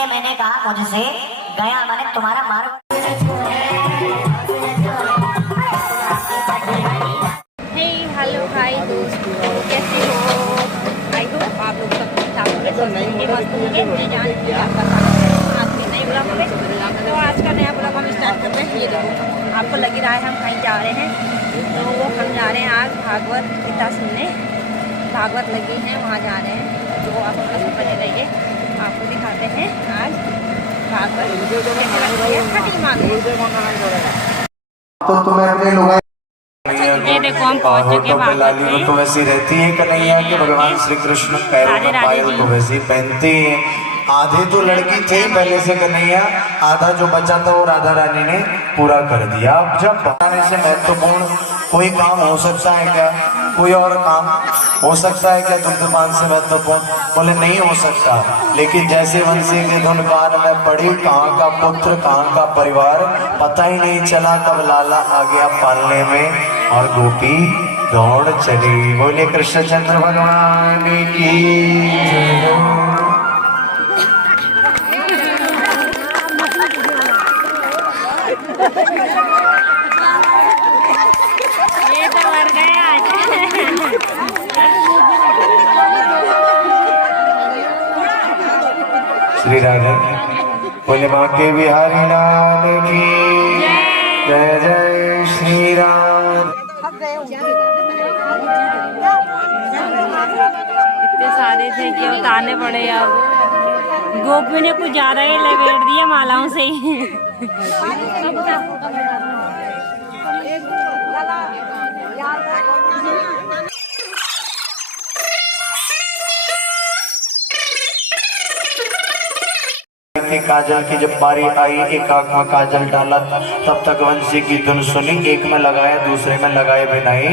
इसीलिए मैंने कहा मुझसे गया मैंने तुम्हारा मार्ग। हेलो हाय दोस्तों, कैसे हो? आई होप आप लोग सब ठीक ठाक होंगे, मस्त होंगे। मैं जानती हूँ आपका आज के नए ब्लॉग में। तो आज का नया ब्लॉग हम स्टार्ट करते हैं। ये देखो, आपको लग रहा है हम कहीं जा रहे हैं, तो वो हम जा रहे हैं आज भागवत गीता सुनने। भागवत लगी है, वहाँ जा रहे हैं। तो आप अपना सब बने रहिए, आपको दिखाते हैं आज भागवत कैसे लगती है खटी माँ। तो तुम्हें अपने लोग ये देखो हम पहुंच चुके हैं। तो वैसी रहती है कन्हैया कि भगवान श्री कृष्ण पैरों में पायल तो वैसी पहनती है। आधे तो लड़की थे पहले से कन्हैया, आधा जो बचा था वो राधा रानी ने पूरा कर दिया। अब जब बताने से महत्वपूर्ण कोई काम हो सकता है क्या? कोई और काम हो सकता है क्या दुग्धपान से महत्वपूर्ण? बोले नहीं हो सकता। लेकिन जैसे वंशी के धुनपान में पड़ी, कहाँ का पुत्र कहाँ का परिवार पता ही नहीं चला, कब लाला आ गया पालने में और गोपी दौड़ चली। बोले कृष्णचंद्र भगवान की। ये तो मर गया श्री राधे बोले माँ के बिहारी लाल की जय जय श्री राम। इतने सारे थे कि उतारने पड़े। अब गोपी ने कुछ ज्यादा ही लपेट दिया मालाओं से ही। काजल की जब बारी आई, एक आंख में काजल डाला, तब तक वंशी की धुन सुनी। एक में लगाया, दूसरे में लगाए बिना ही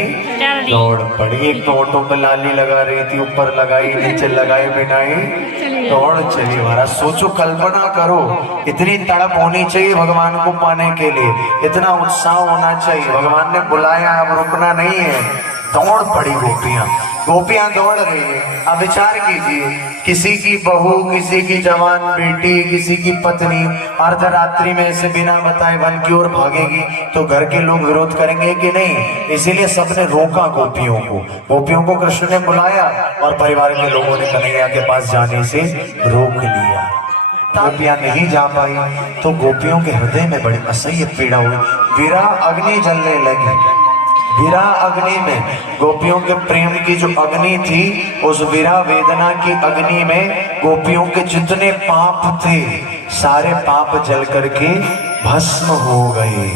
दौड़ पड़ी। एक तो ऑटो पे लाली लगा रही थी, ऊपर लगाई, नीचे लगाए बिना ही दौड़ चली। महाराज सोचो, कल्पना करो, इतनी तड़प होनी चाहिए भगवान को पाने के लिए, इतना उत्साह होना चाहिए। भगवान ने बुलाया, अब रुकना नहीं है। दौड़ पड़ी गोपियां दौड़ रही है। अब विचार कीजिए, किसी की बहू, किसी की जवान बेटी, किसी की पत्नी अर्धरात्रि में से बिना बताए वन की ओर भागेगी तो घर के लोग विरोध करेंगे कि नहीं? इसीलिए सबने रोका गोपियों को कृष्ण ने बुलाया और परिवार के लोगों ने कन्हैया के पास जाने से रोक लिया। गोपियां नहीं जा पाई तो गोपियों के हृदय में बड़ी असह्य पीड़ा हुई। विरह अग्नि जलने लगी। विरह अग्नि में गोपियों के प्रेम की जो अग्नि थी, उस विरह वेदना की अग्नि में गोपियों के जितने पाप थे सारे पाप जल करके भस्म हो गए।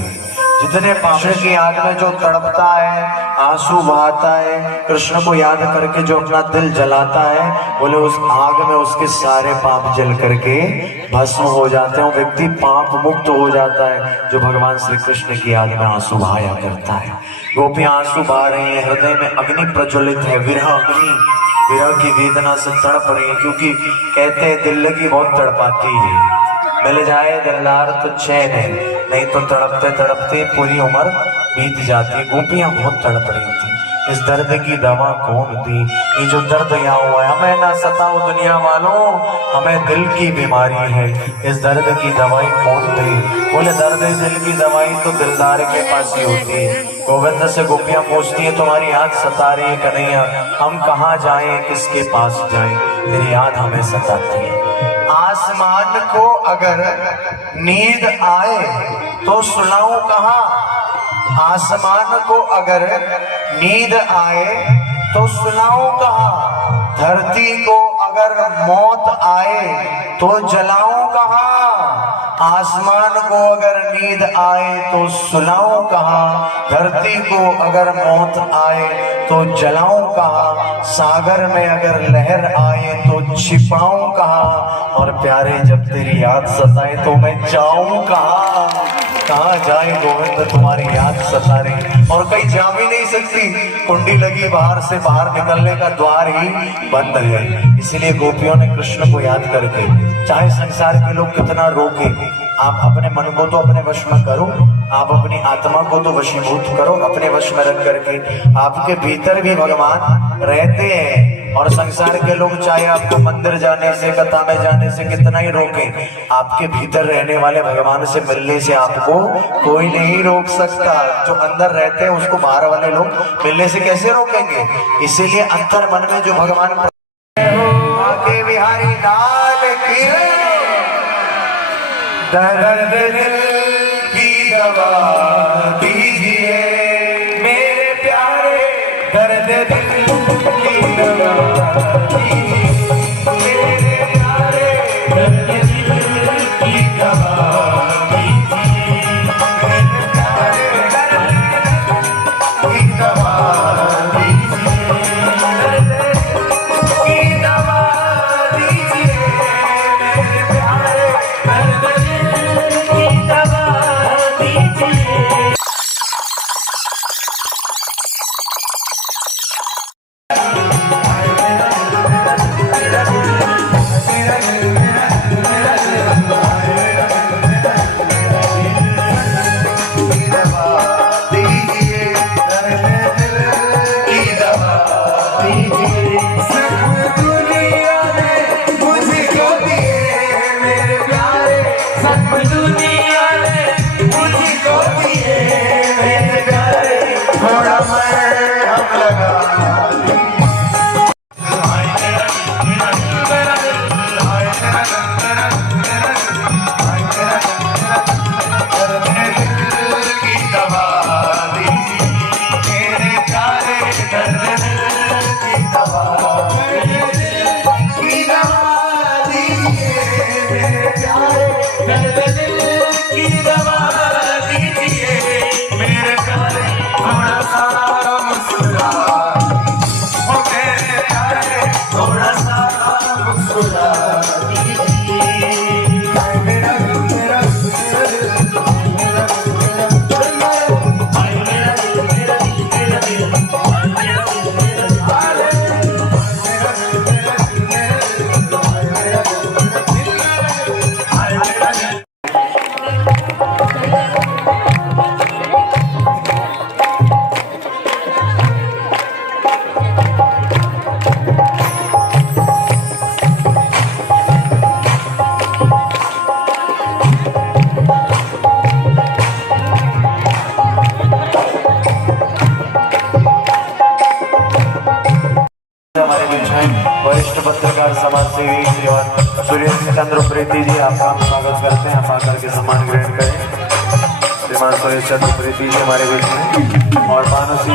जितने पाप की आग में जो तड़पता है, आंसू बहाता है, कृष्ण को याद करके जो अपना दिल जलाता है, बोले उस आग में उसके सारे पाप जल करके भस्म हो जाते हैं। व्यक्ति पाप मुक्त हो जाता है जो भगवान श्री कृष्ण की याद में आंसू बहाया करता है। गोपियां आंसू बहा रही है, हृदय में अग्नि प्रज्वलित है, विरह अग्नि, विरह की वेदना से तड़प रही है। क्योंकि कहते हैं दिल लगी बहुत तड़पाती है, मिल जाए दिलदार तो चैन है, नहीं तो तड़पते तड़पते पूरी उम्र बीत जाती। गोपियां बहुत तड़प रही थी। इस दर्द की दवा कौन दी? ये जो दर्द यहाँ हुआ है, हमें ना सताओ दुनिया वालों, हमें दिल की बीमारी है, इस दर्द की दवाई कौन दे? बोले दर्द दिल की दवाई तो दिलदार के पास ही होती है। गोविंद से गोपियां पूछती है, तुम्हारी याद सता रही है कन्हैया, हम कहाँ जाएं, किसके पास जाएं, तेरी याद हमें सताती है। आसमान को अगर नींद आए तो सुलाऊं कहाँ? आसमान को अगर नींद आए तो सुलाऊं कहाँ? धरती को अगर मौत आए तो जलाऊं कहाँ? आसमान को अगर नींद आए तो सुलाऊं कहाँ? धरती को अगर मौत आए तो जलाऊं कहाँ? सागर में अगर लहर आए तो छिपाऊं कहाँ? और प्यारे जब तेरी याद सताए तो मैं जाऊं कहाँ? कहाँ जाए गोविंद, तुम्हारी याद सता रही और कहीं जा भी नहीं सकती, कुंडी लगी, बाहर से बाहर निकलने का द्वार ही बंद है। इसीलिए गोपियों ने कृष्ण को याद करके, चाहे संसार के लोग कितना रोके, आप अपने मन को तो अपने वश में करो, आप अपनी आत्मा को तो वशीभूत करो, अपने वश में रख करके। आपके भीतर भी भगवान रहते हैं, और संसार के लोग चाहे आपको मंदिर जाने से, कथा में जाने से कितना ही रोकें, आपके भीतर रहने वाले भगवान से मिलने से आपको कोई नहीं रोक सकता। जो अंदर रहते हैं उसको बाहर वाले लोग मिलने से कैसे रोकेंगे? इसीलिए अंतर मन में जो भगवान के बिहारी लाल की दर्द दिल की दवा दीजिए मेरे प्यारे, दर्द दिल की दवा दीजिए मेरे प्यारे, दर्द दिल की दवा दीजिए मेरे प्यारे, दर्द की दवा दीजिए, दर्द की दवा दीजिए मेरे प्यारे, दर्द दिल की दवा दीजिए। हमारे बीच में वरिष्ठ पत्रकार समाज सेवी श्रीमान सुरेश चंद्र प्रीति जी, आपका हम स्वागत करते हैं। आप आकर के सम्मान ग्रहण करें। श्रीमान सुरेश चंद्र प्रीति जी हमारे बीच में और मानसी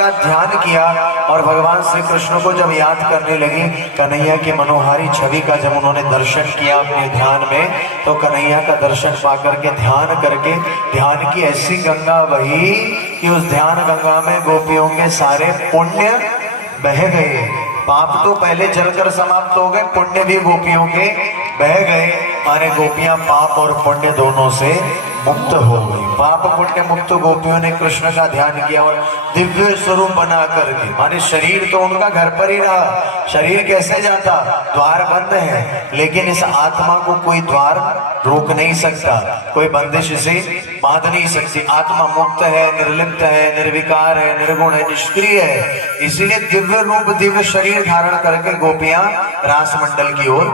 का ध्यान किया और भगवान श्री कृष्ण को जब याद करने लगे, कन्हैया की मनोहारी छवि का जब उन्होंने दर्शन किया अपने ध्यान में, तो कन्हैया का दर्शन पाकर के ध्यान करके ध्यान की ऐसी गंगा बही कि उस ध्यान गंगा में गोपियों के सारे पुण्य बह गए। पाप तो पहले जलकर समाप्त हो गए, पुण्य भी गोपियों के बह गए। मारे गोपियां पाप और पुण्य दोनों से मुक्त हो गई। पाप पुण्य मुक्त गोपियों ने कृष्ण का ध्यान किया और दिव्य स्वरूप बना करके, माने शरीर तो उनका घर पर ही रहा, शरीर कैसे जाता, द्वार बंद है, लेकिन इस आत्मा को कोई द्वार रोक नहीं सकता, कोई बंदिश इसे बांध नहीं सकती। आत्मा मुक्त है, निर्लिप्त है, निर्विकार है, निर्गुण है, निष्क्रिय है। इसीलिए दिव्य रूप दिव्य शरीर धारण करके गोपियां रास मंडल की ओर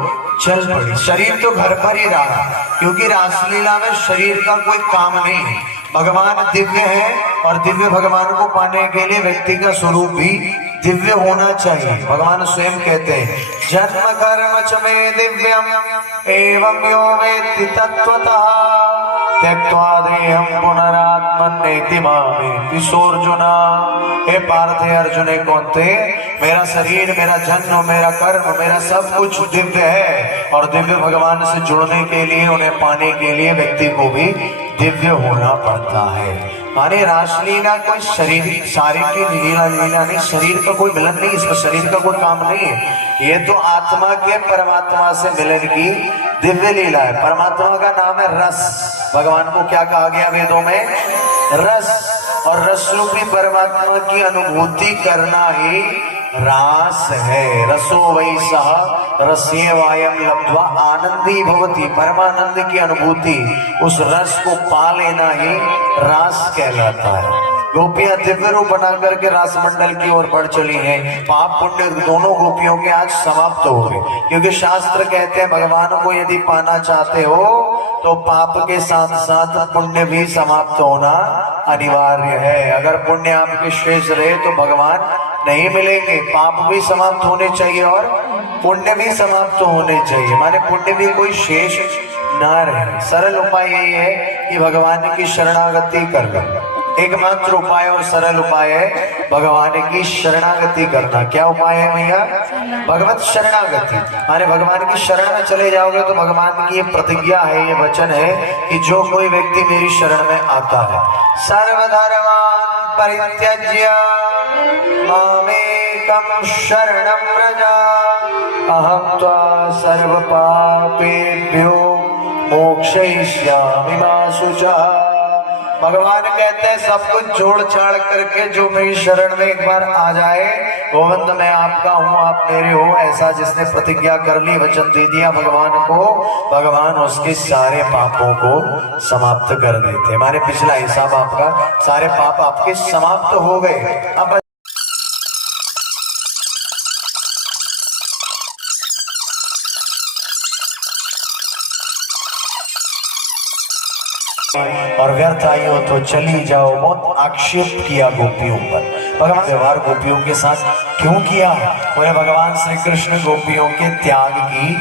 चल पड़ी। शरीर तो घर पर ही रहा, क्योंकि रासलीला में शरीर का कोई काम नहीं है। भगवान दिव्य है और दिव्य भगवान को पाने के लिए व्यक्ति का स्वरूप भी दिव्य होना चाहिए। भगवान स्वयं कहते हैं, जन्म कर्म च मे दिव्यम एवं यो वेत्ति तत्त्वतः त्यक्त्वा देहं पुनरात्मन्नेति मामेति सोऽर्जुना। हे पार्थ, हे अर्जुन, हे कौन्ते, मेरा शरीर, मेरा जन्म, मेरा कर्म, मेरा सब कुछ दिव्य है और दिव्य भगवान से जुड़ने के लिए, उन्हें पाने के लिए व्यक्ति को भी दिव्य होना पड़ता है। माने रासलीला कोई शरीर शारीरिक लीला नहीं, शरीर का कोई मिलन नहीं, इसमें शरीर का कोई काम नहीं है। ये तो आत्मा के परमात्मा से मिलन की दिव्य लीला है। परमात्मा का नाम है रस। भगवान को क्या कहा गया वेदों में? रस। और रस रूपी परमात्मा की अनुभूति करना ही रास है। रसो वै सह रस्येवायं लब्ध्वा आनंदी भवति। परमानंद की अनुभूति, उस रस को पा लेना ही रास कहलाता है। गोपियां दिव्य रूप बना करके रास मंडल की ओर बढ़ चली हैं। पाप पुण्य दोनों गोपियों के आज समाप्त हो गए, क्योंकि शास्त्र कहते हैं भगवान को यदि पाना चाहते हो तो पाप के साथ साथ पुण्य भी समाप्त होना अनिवार्य है। अगर पुण्य आपके शेष रहे तो भगवान नहीं मिलेंगे। पाप भी समाप्त होने चाहिए और पुण्य भी समाप्त होने चाहिए, माने पुण्य भी कोई शेष ना रहे। सरल उपाय यही है कि भगवान की शरणागति कर लो। एकमात्र उपाय और सरल उपाय है भगवान की शरणागति करना। क्या उपाय है भैया? भगवत शरणागति, माने भगवान की शरण में चले जाओगे तो भगवान की ये प्रतिज्ञा है, ये वचन है कि जो कोई व्यक्ति मेरी शरण में आता है, सर्वधर्मान् परित्यज्य मामेकं शरणं व्रज अहं त्वा सर्व पापेभ्यो मोक्षयिष्यामि मा शुचः। भगवान कहते हैं सब कुछ छोड़ छाड़ करके जो मेरी शरण में एक बार आ जाए, गोविंद मैं आपका हूँ आप मेरे हो, ऐसा जिसने प्रतिज्ञा कर ली, वचन दे दिया भगवान को, भगवान उसके सारे पापों को समाप्त कर देते। हमारे पिछला हिसाब आपका, सारे पाप आपके समाप्त हो गए। अब और व्यर्थ आई हो तो चली जाओ, बहुत आक्षेप किया गोपियों पर। भगवान व्यवहार गोपियों के साथ क्यों किया? बोले भगवान श्री कृष्ण गोपियों के त्याग की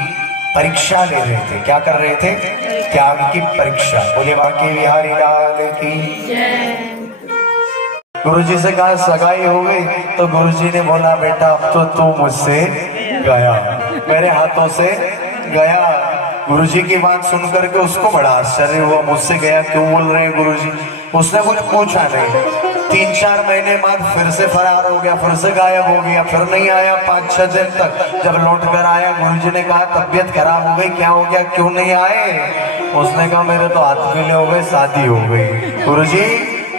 परीक्षा ले रहे थे। क्या कर रहे थे? त्याग की परीक्षा। बोले बाकी बिहारी लाल की। गुरुजी से कहा सगाई हो गई तो गुरुजी ने बोला बेटा अब तो तू मुझसे गया, मेरे हाथों से गया। गुरुजी की बात सुन करके उसको बड़ा आश्चर्य हुआ, मुझसे गया क्यों बोल रहे हैं गुरुजी? उसने कुछ पूछा नहीं। 3-4 महीने बाद फिर से फरार हो गया, फिर से गायब हो गया, फिर नहीं आया 5-6 दिन तक। जब लौट कर आया गुरुजी ने कहा तबीयत खराब हो गई, क्या हो गया, क्यों नहीं आए? उसने कहा मेरे तो हाथ पीले हो गए, शादी हो गई। गुरुजी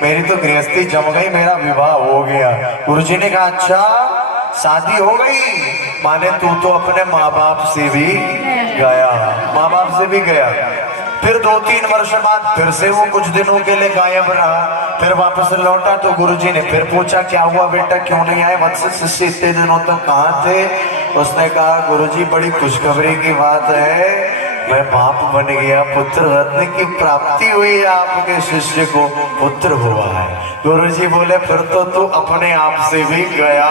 मेरी तो गृहस्थी जम गई, मेरा विवाह हो गया। गुरुजी ने कहा अच्छा शादी हो गई, माने तू तो अपने माँ बाप से भी गया, माँ बाप से भी गया। फिर 2-3 वर्ष बाद फिर से वो कुछ दिनों के लिए गायब रहा, फिर वापस लौटा तो गुरुजी ने फिर पूछा क्या हुआ बेटा क्यों नहीं आए, वत्स शिष्य इतने दिनों तक कहाँ थे? उसने कहा गुरुजी बड़ी खुशखबरी की बात है, मैं बाप बन गया, पुत्र रत्न की प्राप्ति हुई है, आपके शिष्य को पुत्र हुआ है। गुरुजी बोले फिर तो तू अपने आप से भी गया।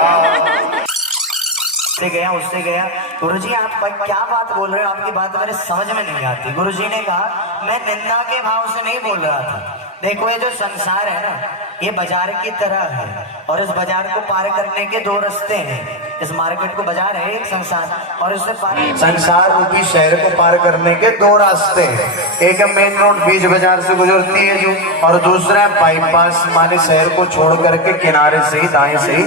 उससे गया। गुरुजी आप क्या बात बोल रहे हो, आपकी बात मेरे समझ में नहीं आती। गुरुजी ने कहा मैं निंदा के भाव से नहीं बोल रहा था, देखो ये जो संसार है ना ये बाजार की तरह है, और इस बाजार को पार करने के 2 रास्ते हैं। इस मार्केट को बाजार है एक संसार, और इससे पार संसार रूपी शहर को पार करने के 2 रास्ते हैं। एक है मेन रोड बीच बाजार से गुजरती है जो, और दूसरा है बाईपास, माने शहर को छोड़ करके किनारे से ही दाएं से ही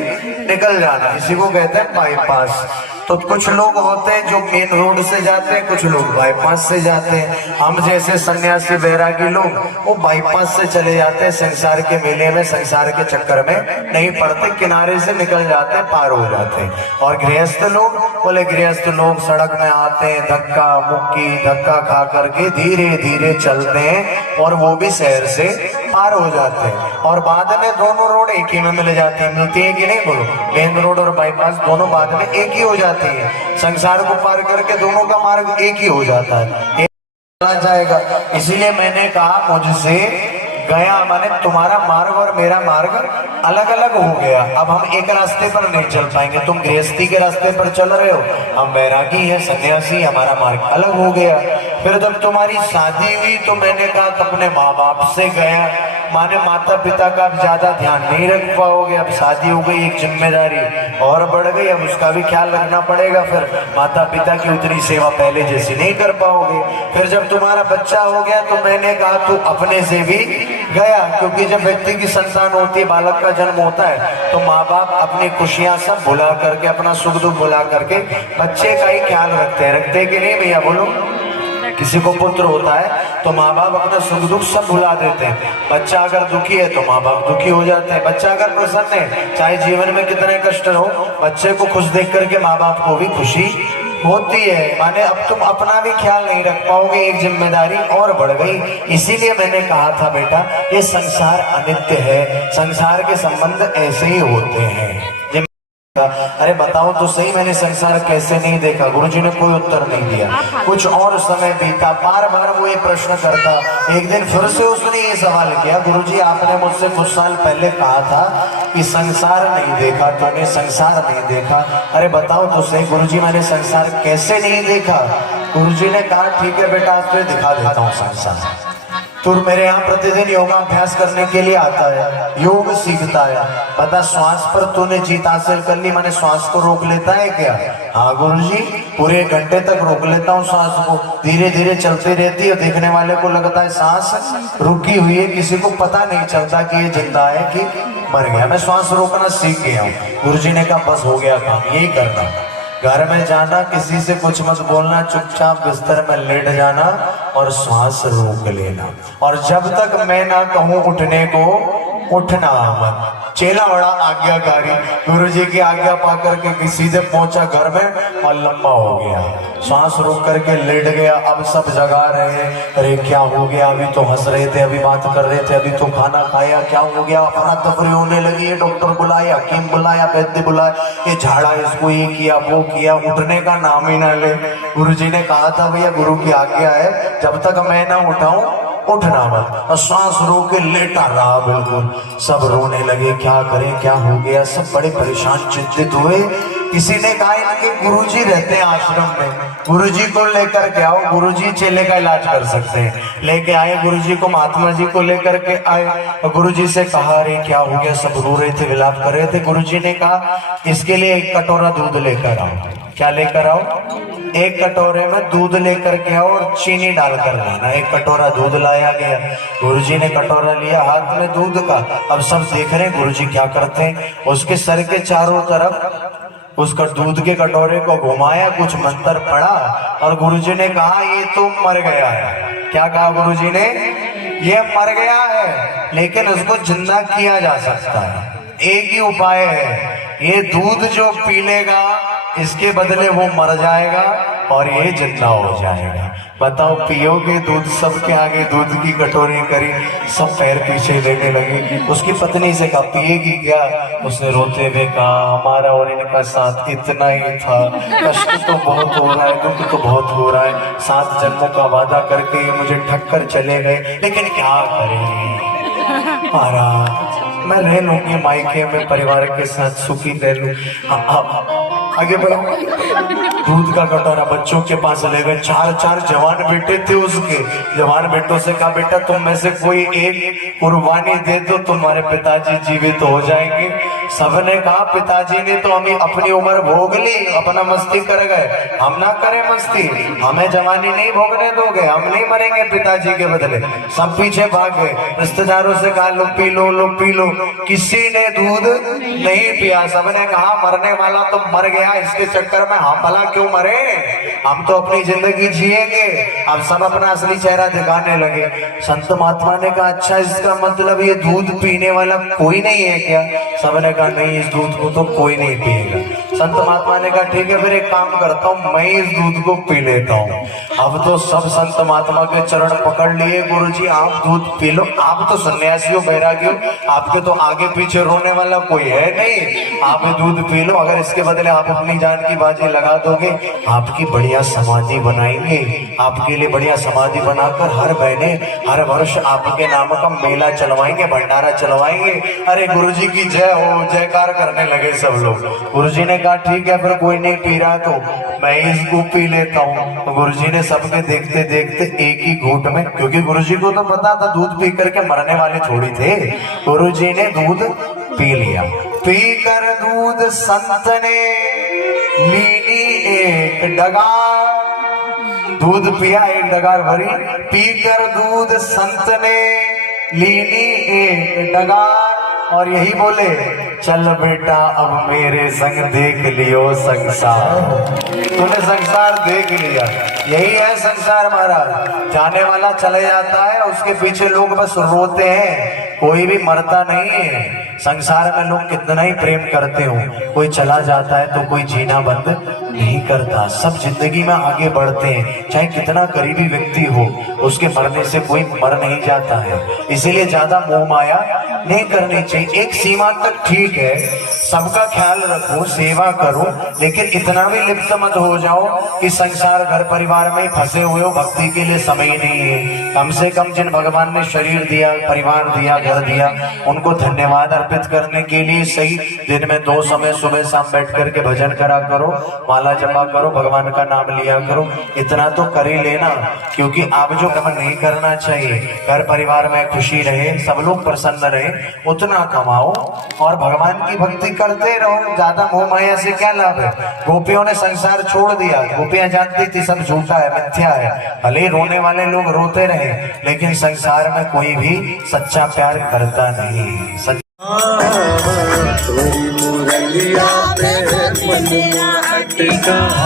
निकल जाना, इसी को कहते हैं बाईपास। तो कुछ लोग होते हैं जो मेन रोड से जाते हैं, कुछ लोग बाईपास से जाते हैं। हम जैसे सन्यासी बैरागी लोग वो बाईपास से चले जाते हैं, संसार के मेले में संसार के चक्कर में नहीं पड़ते, किनारे से निकल जाते हैं, पार हो जाते हैं। और गृहस्थ लोग बोले गृहस्थ लोग सड़क में आते हैं, धक्का मुक्की धक्का खा करके धीरे धीरे चलते हैं और वो भी शहर से पार हो जाते हैं। और बाद में दोनों रोड एक ही में मिल जाती है, मिलती है कि नहीं बोलो? मेन रोड और बाईपास दोनों बाद में एक ही हो जाती है, संसार को पार करके दोनों का मार्ग एक ही हो जाता है, जाएगा। इसीलिए मैंने कहा मुझसे गया, माने तुम्हारा मार्ग और मेरा मार्ग अलग अलग हो गया। अब हम एक रास्ते पर नहीं चल पाएंगे, तुम गृहस्थी के रास्ते पर चल रहे हो, हम वैरागी है सन्यासी, हमारा मार्ग अलग हो गया। फिर जब तुम्हारी शादी हुई तो मैंने कहा अपने माँ बाप से गया, माने माता पिता का अब ज्यादा ध्यान नहीं रख पाओगे, अब शादी हो गई, एक जिम्मेदारी और बढ़ गई, अब उसका भी ख्याल रखना पड़ेगा, फिर माता पिता की उतनी सेवा पहले जैसी नहीं कर पाओगे। फिर जब तुम्हारा बच्चा हो गया तो मैंने कहा तू अपने से भी गया, क्योंकि जब व्यक्ति की संतान होती है, बालक का जन्म होता है, तो माँ बाप अपनी खुशियां सब भुला करके, अपना सुख दुख भुला करके बच्चे का ही ख्याल रखते हैं कि नहीं भैया बोलो? किसी को पुत्र होता है तो माँ बाप अपना सुख दुख सब भुला देते हैं। बच्चा अगर दुखी है तो माँ बाप दुखी हो जाते हैं, बच्चा अगर प्रसन्न है, चाहे जीवन में कितने कष्ट हो, बच्चे को खुश देख करके माँ बाप को भी खुशी होती है, माने अब तुम अपना भी ख्याल नहीं रख पाओगे, एक जिम्मेदारी और बढ़ गई। इसीलिए मैंने कहा था बेटा ये संसार अनित्य है, संसार के संबंध ऐसे ही होते हैं। अरे बताओ तो सही, मैंने संसार कैसे नहीं देखा? गुरुजी ने कोई उत्तर नहीं दिया। कुछ और समय बीता, बार बार वो ये प्रश्न करता। एक दिन फिर से उसने ये सवाल किया, गुरुजी आपने मुझसे कुछ साल पहले कहा था कि संसार नहीं देखा, तूने संसार नहीं देखा। अरे बताओ तो सही गुरुजी मैंने संसार कैसे नहीं देखा? गुरुजी ने कहा ठीक है बेटा, आज तुझे दिखा देता हूँ संसार। तू मेरे यहाँ प्रतिदिन योगाभ्यास करने के लिए आता है, योग सीखता है, बता श्वास पर तूने जीत हासिल कर ली, मैंने श्वास को रोक लेता है क्या? हाँ गुरुजी, पूरे घंटे तक रोक लेता हूँ श्वास को, धीरे धीरे चलती रहती है, देखने वाले को लगता है सांस रुकी हुई है, किसी को पता नहीं चलता कि ये जिंदा है कि मर गया। मैं श्वास रोकना सीख गया हूँ। गुरुजी ने कहा बस हो गया काम, यही करना। घर में जाना, किसी से कुछ मत बोलना, चुपचाप बिस्तर में लेट जाना और श्वास रोक लेना, और जब तक मैं ना कहूं उठने को उठना मत। चेला बड़ा आज्ञाकारी, गुरुजी की आज्ञा पाकर के सीधे पहुंचा घर में और लंबा हो गया, सांस रोक करके लेट गया। अब सब जगा रहे, अरे क्या हो गया? अभी तो हंस रहे थे, अभी बात कर रहे थे, अभी तो खाना खाया, क्या हो गया? अफरा तफरी होने लगी है, डॉक्टर बुलाया, हकीम बुलाया, वैद्य बुलाया, ये झाड़ा, इसको ये किया वो किया, उठने का नाम ही ना ले। गुरुजी ने कहा था भैया गुरु की आज्ञा है, जब तक मैं ना उठाऊं उठना मत। और सांस रोक के लेटा रहा बिल्कुल। सब रोने लगे, क्या करें, क्या हो गया? सब बड़े परेशान चिंतित हुए। किसी ने कहा इनके गुरुजी रहते हैं आश्रम में, गुरुजी को लेकर के आओ, गुरुजी चेले का इलाज कर सकते हैं। लेके आए गुरुजी को, महात्मा जी को लेकर के आए और गुरुजी से कहा अरे क्या हो गया? सब रो रहे थे, विलाप कर रहे थे। गुरुजी ने कहा इसके लिए 1 कटोरा दूध लेकर आओ। क्या लेकर आओ? 1 कटोरे में दूध लेकर के आओ और चीनी डालकर लाना। 1 कटोरा दूध लाया गया। गुरुजी ने कटोरा लिया हाथ में दूध का। अब सब देख रहे हैं गुरुजी क्या करते हैं। उसके सर के चारों तरफ उसका दूध के कटोरे को घुमाया, कुछ मंत्र पढ़ा और गुरुजी ने कहा ये तो मर गया है। क्या कहा गुरुजी ने? ये मर गया है, लेकिन उसको जिंदा किया जा सकता है। एक ही उपाय है, ये दूध जो पी लेगा इसके बदले वो मर जाएगा और ये जिंदा हो जाएगा। बताओ पियोगे दूध? सबके आगे दूध की कटोरी करी, सब पैर पीछे लेने लगे। उसकी पत्नी से कहा पिएगी क्या? उसने रोते हुए कहा हमारा और इनका साथ इतना ही था, कष्ट तो बहुत हो रहा है, दुख तो बहुत हो रहा है, 7 जन्मों का वादा करके ये मुझे ठग कर चले गए, लेकिन क्या करें महाराज, मैं रह लूंगी मायके में, परिवार के साथ सुखी रह लूं। आगे बढ़ो। दूध का कटोरा बच्चों के पास ले गए। 4 जवान बेटे थे उसके। जवान बेटों से कहा बेटा तुम में से कोई एक कुर्बानी दे दो, तुम्हारे पिताजी जीवित हो जाएंगे। सबने कहा पिताजी ने तो हमें अपनी उम्र भोग ली, अपना मस्ती कर गए, हम ना करें मस्ती, हमें जवानी नहीं भोगने दोगे, हम नहीं मरेंगे पिताजी के बदले। सब पीछे भाग गए। रिश्तेदारों से कहा लो पी लो, लो पी लो। किसी ने दूध नहीं पिया। सबने कहा मरने वाला तो मर गया, इसके चक्कर में हम भला क्यों मरे, हम तो अपनी जिंदगी जिएंगे। अब सब अपना असली चेहरा दिखाने लगे। संत महात्मा ने कहा अच्छा इसका मतलब ये दूध पीने वाला कोई नहीं है क्या? सबने कहा नहीं, इस दूध को तो कोई नहीं पिएगा। संत महात्मा ने कहा ठीक है फिर एक काम करता हूँ, मैं इस दूध को पी लेता हूँ। अब तो सब संत महात्मा के चरण पकड़ लिए, गुरुजी आप दूध पी लो, आप तो सन्यासी हो, बैरागी हो, आपके तो आगे पीछे रोने वाला कोई है नहीं, आप दूध पी लो। अगर इसके बदले आप अपनी जान की बाजी लगा दोगे, आपकी बढ़िया समाधि बनाएंगे, आपके लिए बढ़िया समाधि बनाकर हर महीने हर वर्ष आपके नाम का मेला चलवाएंगे, भंडारा चलवाएंगे। अरे गुरुजी की जय हो, जयकार करने लगे सब लोग। गुरुजी ने कहा ठीक है फिर कोई नहीं पी रहा तो मैं इसको पी लेता हूँ। तो गुरुजी ने सबके देखते देखते एक ही घूंट में, क्योंकि गुरुजी को तो पता था दूध पी करके मरने वाले थोड़ी थे, गुरुजी ने दूध पी लिया। पीकर दूध संत ने लीनी एक डगार, दूध पिया एक डगार भरी। पीकर दूध संत ने लीनी एक डगार और यही बोले चल बेटा अब मेरे संग देख लियो संसार। तूने संसार देख लिया, यही है संसार महाराज। जाने वाला चले जाता है, उसके पीछे लोग बस रोते हैं, कोई भी मरता नहीं है। संसार में लोग कितना ही प्रेम करते हो, कोई चला जाता है तो कोई जीना बंद नहीं करता। सब जिंदगी में आगे बढ़ते हैं, चाहे कितना करीबी व्यक्ति हो, उसके मरने से कोई मर नहीं जाता है। इसीलिए ज्यादा मोह माया नहीं करनी चाहिए। एक सीमा तक ठीक है, सबका ख्याल रखो, सेवा करो, लेकिन इतना भी लिप्त मत हो जाओ कि संसार घर परिवार में ही फंसे हुए हो, भक्ति के लिए समय ही नहीं है। कम से कम जिन भगवान ने शरीर दिया, परिवार दिया, घर दिया, उनको धन्यवाद अर्पित करने के लिए सही दिन में 2 समय सुबह शाम बैठ करके भजन करा करो, माला जपा करो, भगवान का नाम लिया करो। इतना तो कर ही लेना, क्योंकि आप जो काम नहीं करना चाहिए, घर परिवार में खुशी रहे, सब लोग प्रसन्न रहे, उतना कमाओ और भगवान की भक्ति करते रहो। ज्यादा मोह माया से क्या लाभ है? गोपियों ने संसार छोड़ दिया, गोपियां जानती थी सब झूठा है, मिथ्या है। भले रोने वाले लोग रोते रहे, लेकिन संसार में कोई भी सच्चा प्यार करता नहीं। मुरलिया पे मन अटका।